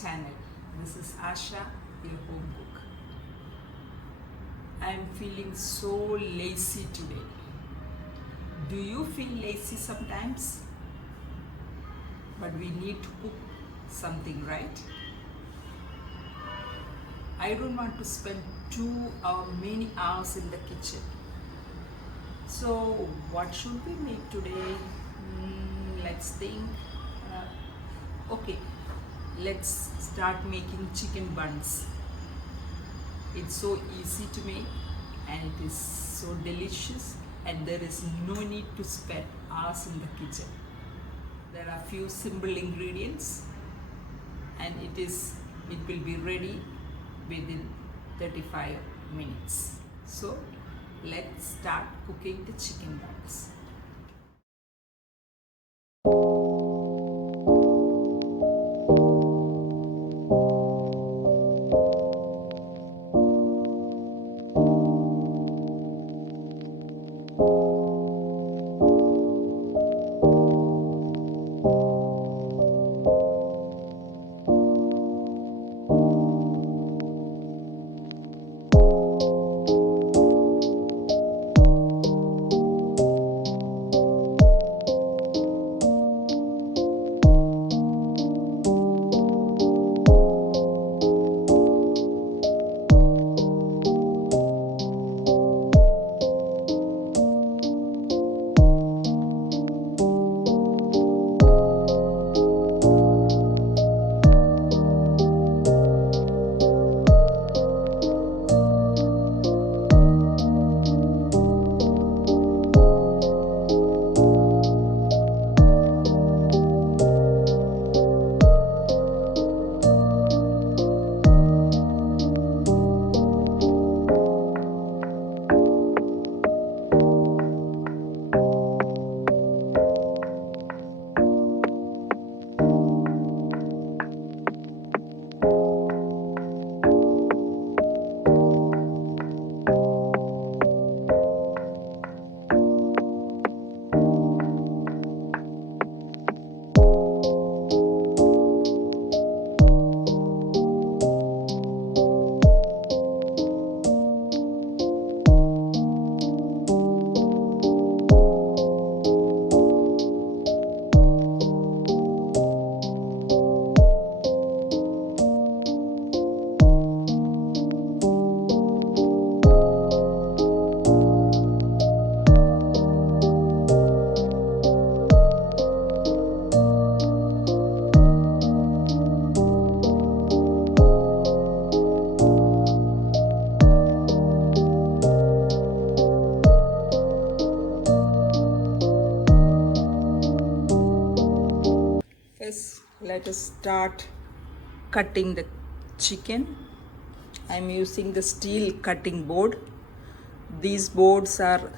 channel. This is Asha, your home cook. I am feeling so lazy today. Do you feel lazy sometimes? But we need to cook something, right? I don't want to spend many hours in the kitchen. So what should we make today? Let's think. Okay, let's start making chicken buns. It's so easy to make and it is so delicious, and there is no need to spend hours in the kitchen. There are few simple ingredients and it will be ready within 35 minutes. So let's start cooking the chicken buns. First, let us start cutting the chicken. I am using the steel cutting board. These boards are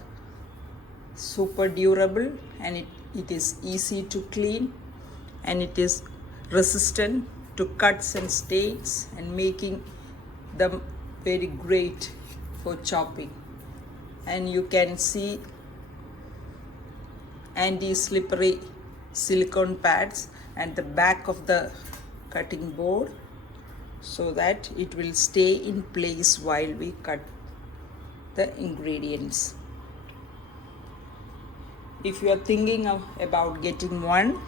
super durable and it is easy to clean, and it is resistant to cuts and stains and making them very great for chopping. And you can see anti-slippery silicone pads at the back of the cutting board so that it will stay in place while we cut the ingredients. If you are thinking about getting one,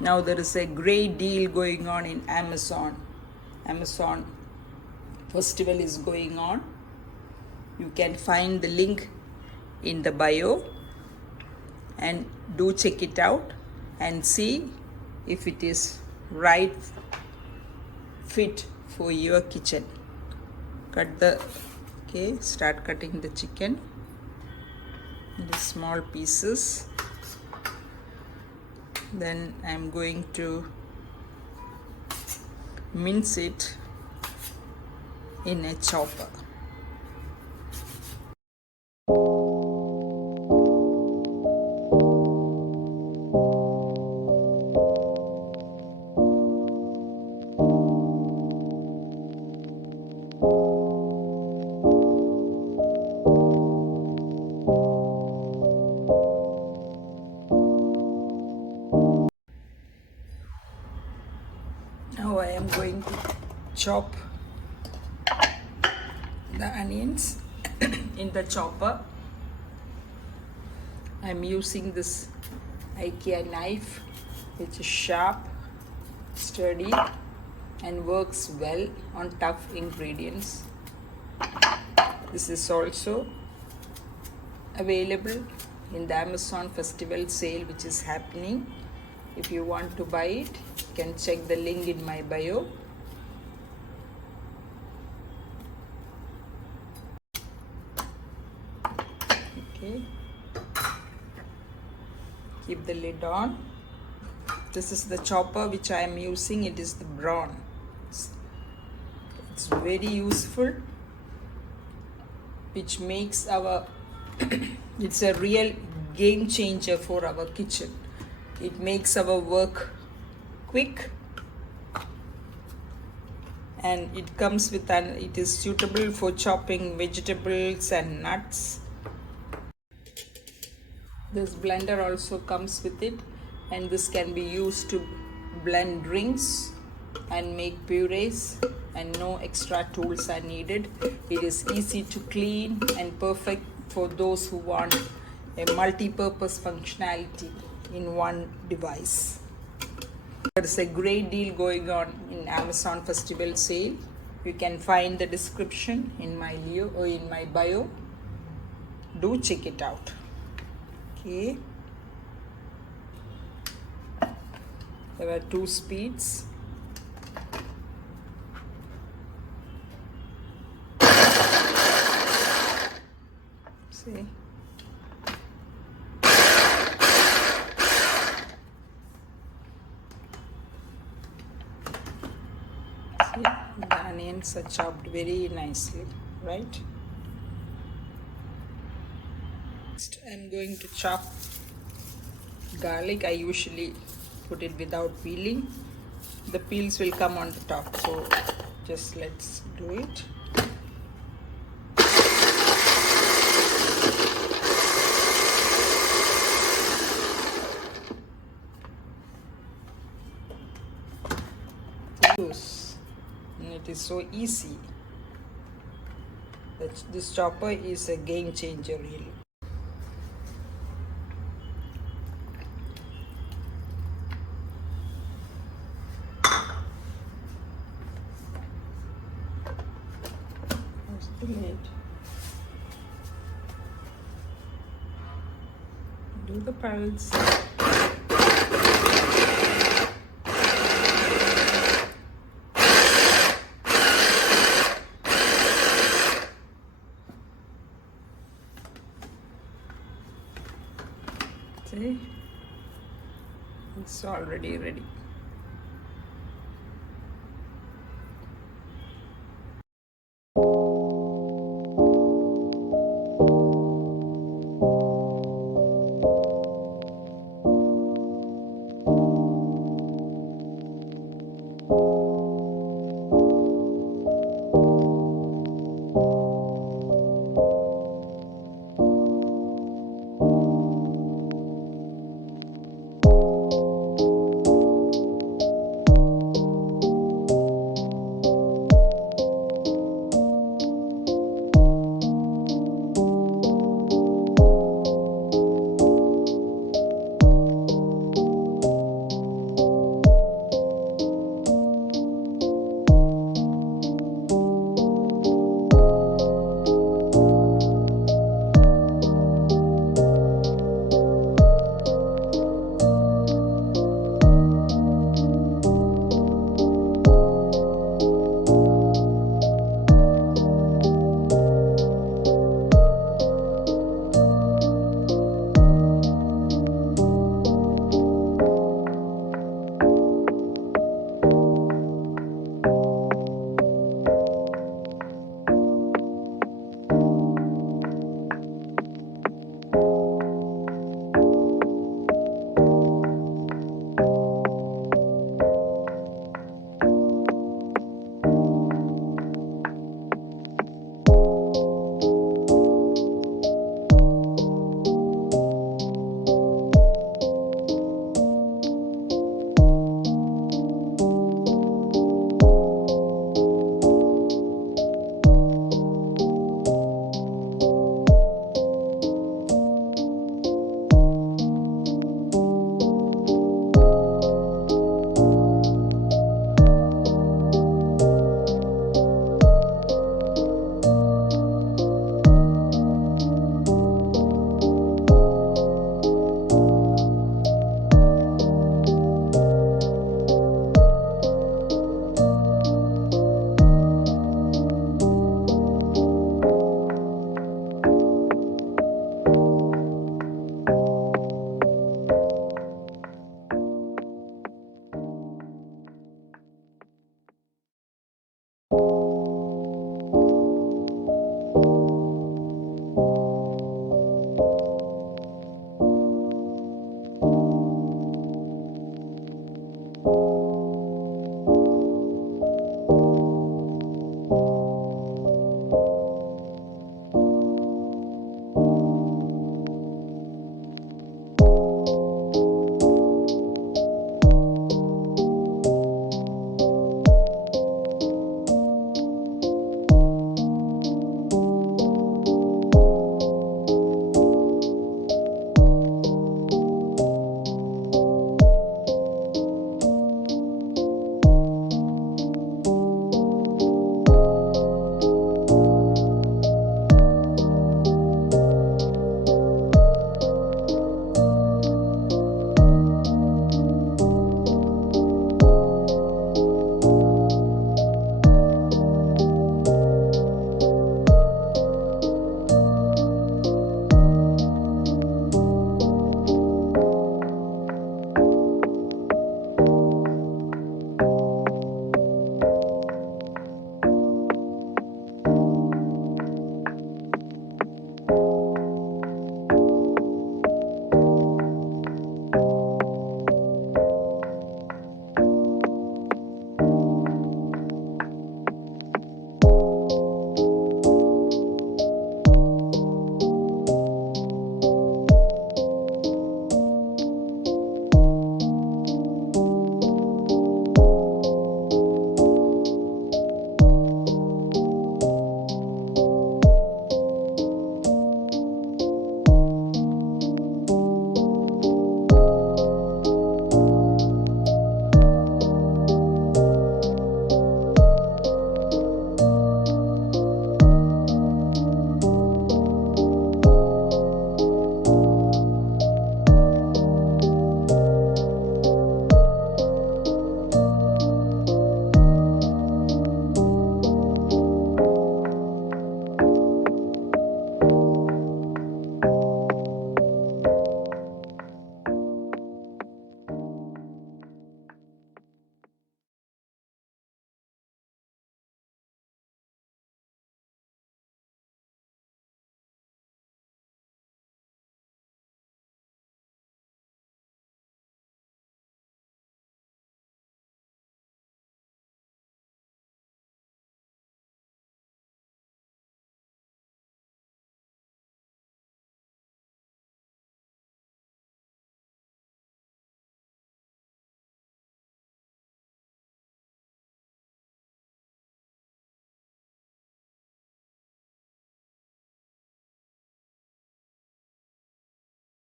now there is a great deal going on in Amazon. Amazon festival is going on. You can find the link in the bio and do check it out and see if it is right fit for your kitchen. Start cutting the chicken into small pieces. Then I'm going to mince it in a chopper. chop the onions in the chopper. I'm using this IKEA knife, which is sharp, sturdy, and works well on tough ingredients. This is also available in the Amazon Festival sale, which is happening. If you want to buy it, you can check the link in my bio. Okay. Keep the lid on. This is the chopper which I am using. It is the Braun. It's very useful, which makes our it's a real game changer for our kitchen. It makes our work quick, and it comes with it is suitable for chopping vegetables and nuts. This blender also comes with it, and this can be used to blend drinks and make purees, and no extra tools are needed. It is easy to clean and perfect for those who want a multi-purpose functionality in one device. There is a great deal going on in Amazon Festival sale. You can find the description in my bio. Do check it out. Okay. There are 2 speeds. See. The onions are chopped very nicely, right? Next, I'm going to chop garlic. I usually put it without peeling. The peels will come on the top, so just let's do it. And it is so easy. This chopper is a game changer, really. Here's the lid. Do the pulse. See, it's already ready.